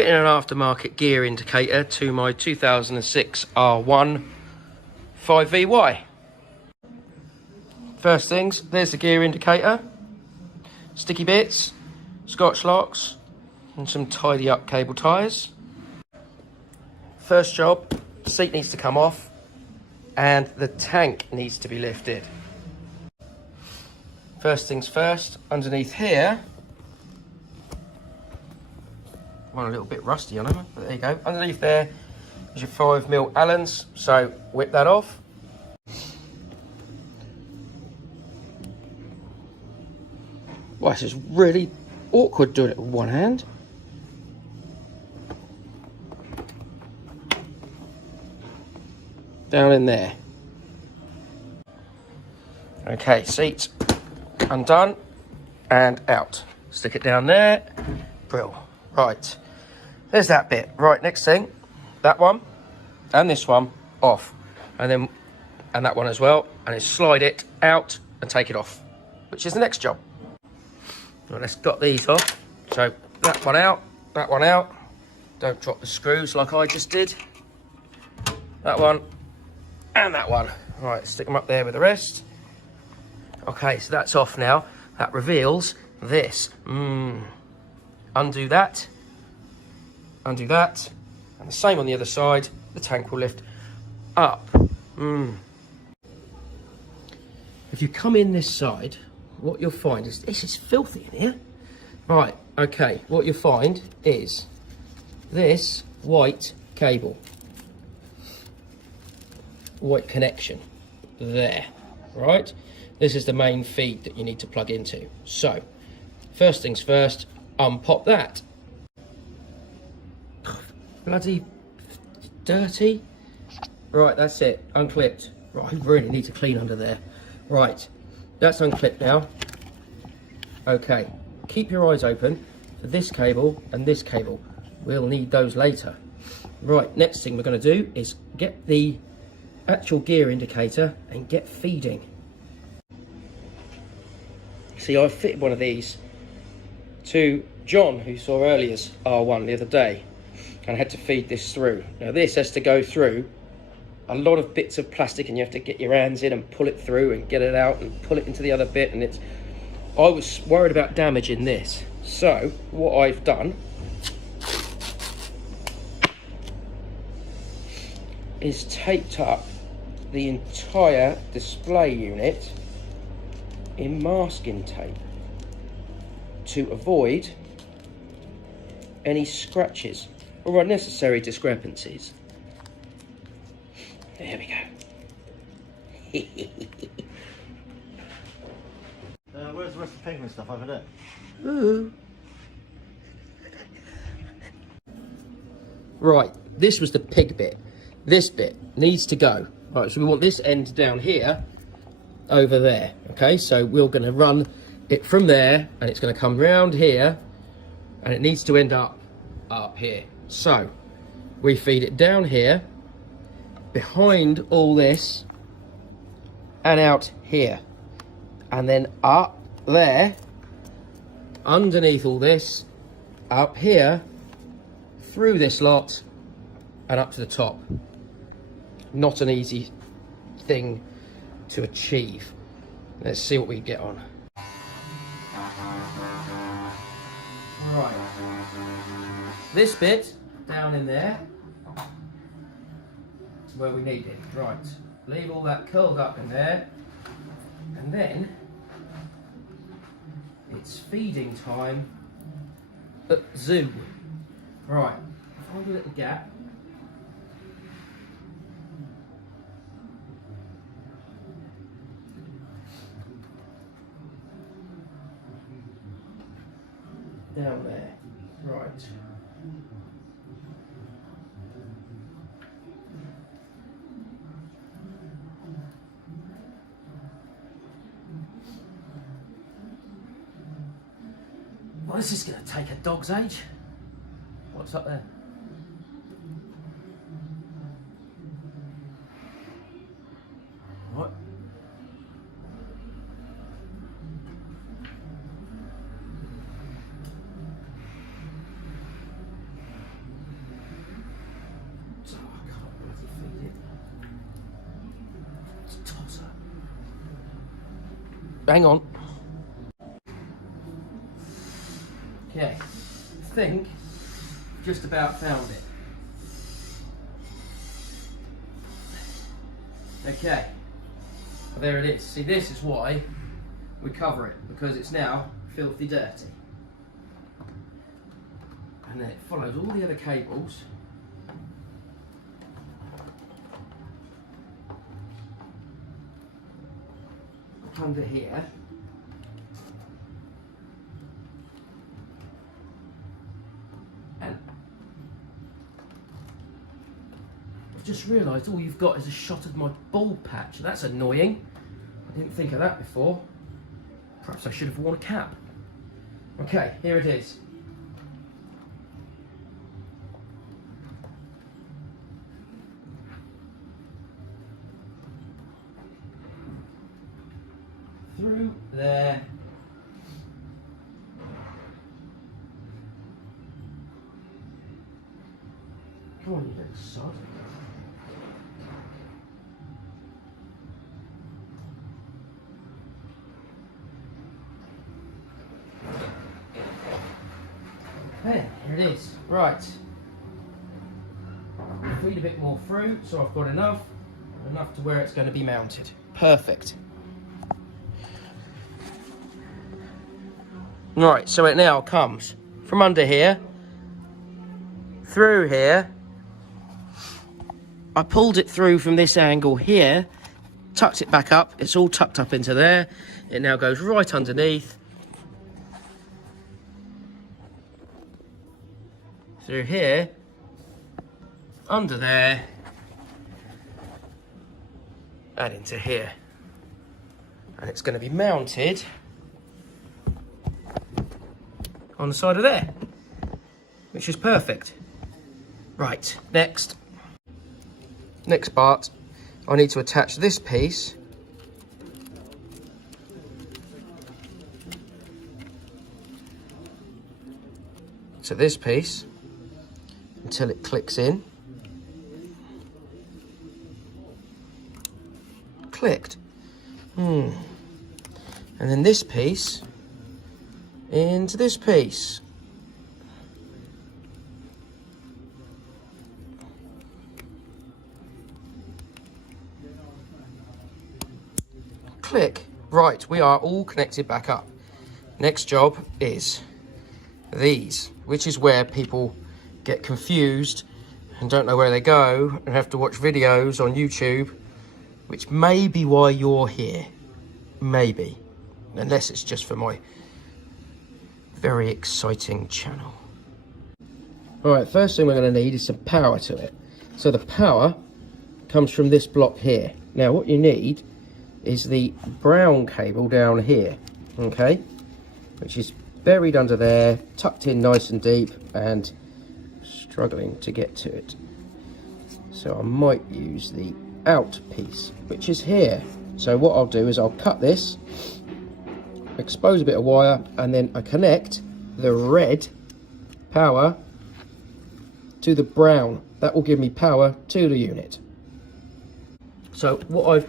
fitting an aftermarket gear indicator to my 2006 R1 5VY. First things, there's the gear indicator, sticky bits, Scotch locks, and some tidy up cable ties. First job, seat needs to come off and the tank needs to be lifted. First things first, underneath here, one a little bit rusty on them, but there you go. Underneath there is your 5mm Allens, so whip that off. Well, this is really awkward doing it with one hand. Down in there. Okay, seat undone and out. Stick it down there. Brill. Right, there's that bit. Right, next thing, that one and this one off, and that one as well, and then slide it out and take it off, which is the next job. Right, let's got these off. So that one out, that one out. Don't drop the screws like I just did. That one and that one. Right, stick them up there with the rest. Okay, so that's off now. That reveals this. Undo that, and the same on the other side. The tank will lift up. If you come in this side, what you'll find is this is filthy in here. Right, okay, what you'll find is this white cable, white connection there, right? This is the main feed that you need to plug into. So first things first, unpop that. Bloody dirty. Right, that's it, unclipped. Right, I really need to clean under there. Right, that's unclipped now. Okay, keep your eyes open for this cable and this cable. We'll need those later. Right, next thing we're going to do is get the actual gear indicator and get feeding. See, I fitted one of these to John, who saw earlier's R1 the other day, and I had to feed this through. Now this has to go through a lot of bits of plastic, and you have to get your hands in and pull it through and get it out and pull it into the other bit, and I was worried about damaging this. So what I've done is taped up the entire display unit in masking tape to avoid any scratches or unnecessary discrepancies. There we go. Where's the rest of the penguin stuff over there? Ooh. Right, this was the pig bit. This bit needs to go. Right, so we want this end down here, over there. Okay, so we're going to run it from there, and it's going to come round here, and it needs to end up here. So we feed it down here, behind all this, and out here, and then up there, underneath all this, up here, through this lot, and up to the top. Not an easy thing to achieve. Let's see what we get on. Right, this bit down in there is where we need it. Right, leave all that curled up in there, and then it's feeding time at zoo. Right, find a little gap. Down there, right. Well, this is going to take a dog's age. What's up there? What? hang on. Okay, I think just about found it. Okay, well, there it is. See, this is why we cover it, because it's now filthy dirty. And then it follows all the other cables. Under here. And I've just realised all you've got is a shot of my ball patch. That's annoying. I didn't think of that before. Perhaps I should have worn a cap. Okay, here it is. Through there. Come on, you little sod. Okay, here it is. Right. Feed a bit more through, so I've got enough to where it's going to be mounted. Perfect. Right, so it now comes from under here, through here. I pulled it through from this angle here, tucked it back up. It's all tucked up into there. It now goes right underneath. Through here, under there, and into here. And it's going to be mounted on the side of there, which is perfect. Right, next part, I need to attach this piece to this piece until it clicks in. Clicked. And then this piece into this piece. Click. Right, we are all connected back up. Next job is these, which is where people get confused and don't know where they go and have to watch videos on YouTube, which may be why you're here. Maybe. Unless it's just for my very exciting channel. Alright, first thing we're going to need is some power to it. So the power comes from this block here. Now what you need is the brown cable down here, okay, which is buried under there, tucked in nice and deep, and struggling to get to it. So I might use the out piece, which is here. So what I'll do is I'll cut this, expose a bit of wire, and then I connect the red power to the brown. That will give me power to the unit. So what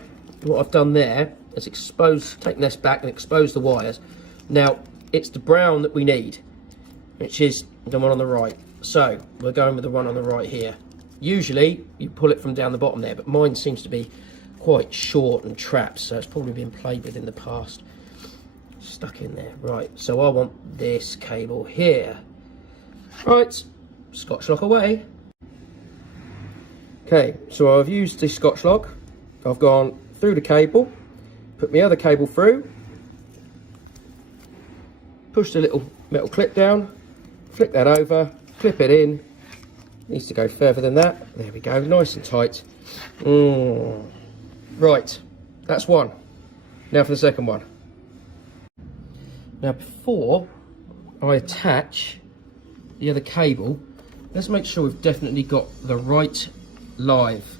I've done there is taken this back and exposed the wires. Now it's the brown that we need, which is the one on the right. So we're going with the one on the right here. Usually you pull it from down the bottom there, but mine seems to be quite short and trapped, so it's probably been played with in the past. Stuck in there. Right, so I want this cable here. Right, Scotch lock away. Okay, so I've used the Scotch lock. I've gone through the cable, put my other cable through, push the little metal clip down, flick that over, clip it in. Needs to go further than that. There we go, nice and tight. Right, that's one. Now for the second one. Now before I attach the other cable, let's make sure we've definitely got the right live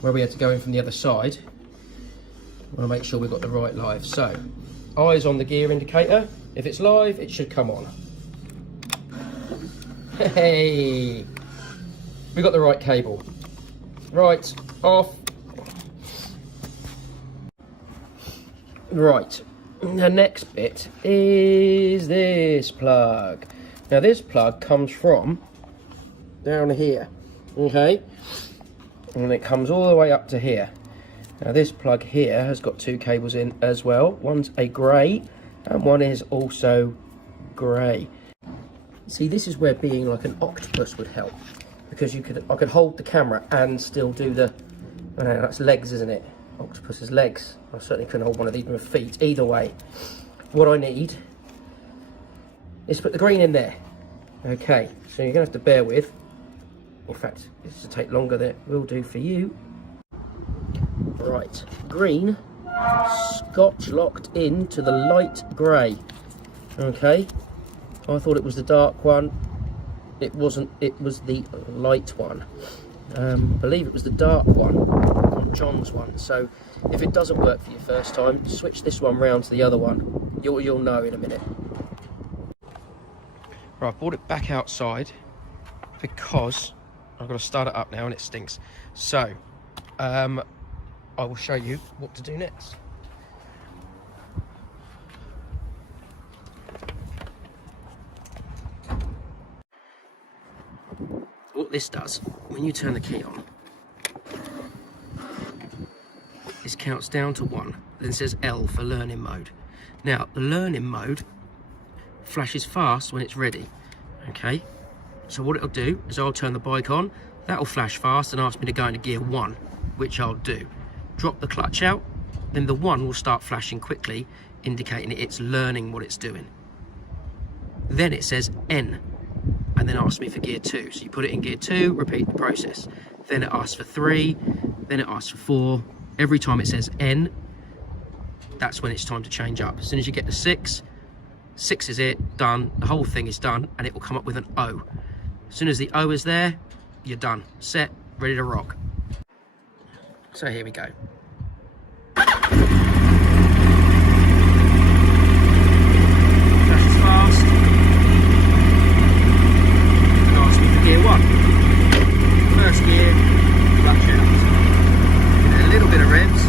where we had to go in from the other side. I want to make sure we've got the right live. So, eyes on the gear indicator. If it's live, it should come on. Hey! We got the right cable. Right, off. Right, The next bit is this plug. Now this plug comes from down here, okay? And it comes all the way up to here. Now this plug here has got two cables in as well. One's a grey and one is also grey. See, this is where being like an octopus would help, because I could hold the camera and still do the, I don't know, that's legs, isn't it? Octopus's legs. I certainly couldn't hold one of these with my feet. Either way, what I need is to put the green in there. Okay, so you're gonna have to bear with. In fact, this will take longer than it will do for you. Right, green, scotch locked into the light grey. Okay, I thought it was the dark one. It wasn't, it was the light one. I believe it was the dark one on John's one. So if it doesn't work for you first time, switch this one round to the other one. You'll know in a minute. Right, I've brought it back outside because I've got to start it up now and it stinks. So I will show you what to do next. What this does, when you turn the key on, this counts down to 1, then says L for learning mode. Now, the learning mode flashes fast when it's ready, okay? So what it'll do is I'll turn the bike on, that'll flash fast and ask me to go into gear 1, which I'll do. Drop the clutch out, then the 1 will start flashing quickly, indicating it's learning what it's doing. Then it says N, and then asks me for gear 2. So you put it in gear 2, repeat the process. Then it asks for 3, then it asks for 4. Every time it says N, that's when it's time to change up. As soon as you get to 6, 6 is it, done, the whole thing is done, and it will come up with an O. As soon as the O is there, you're done, set, ready to rock. So here we go. Flashes fast. And asks me for gear 1. First gear, clutch out. And a little bit of revs.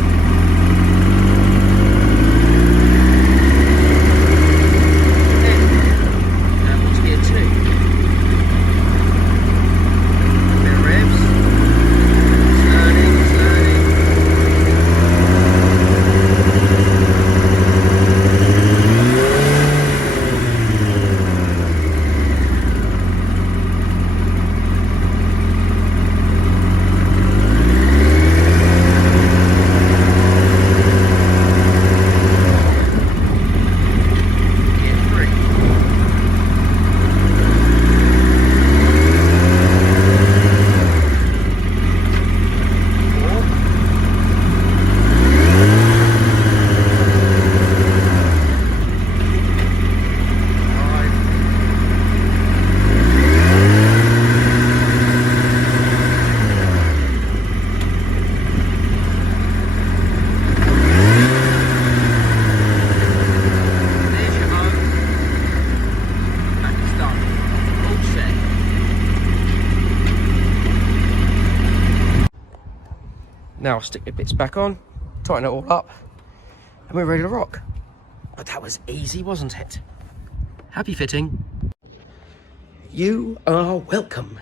Now I'll stick the bits back on, tighten it all up, and we're ready to rock. But that was easy, wasn't it? Happy fitting. You are welcome.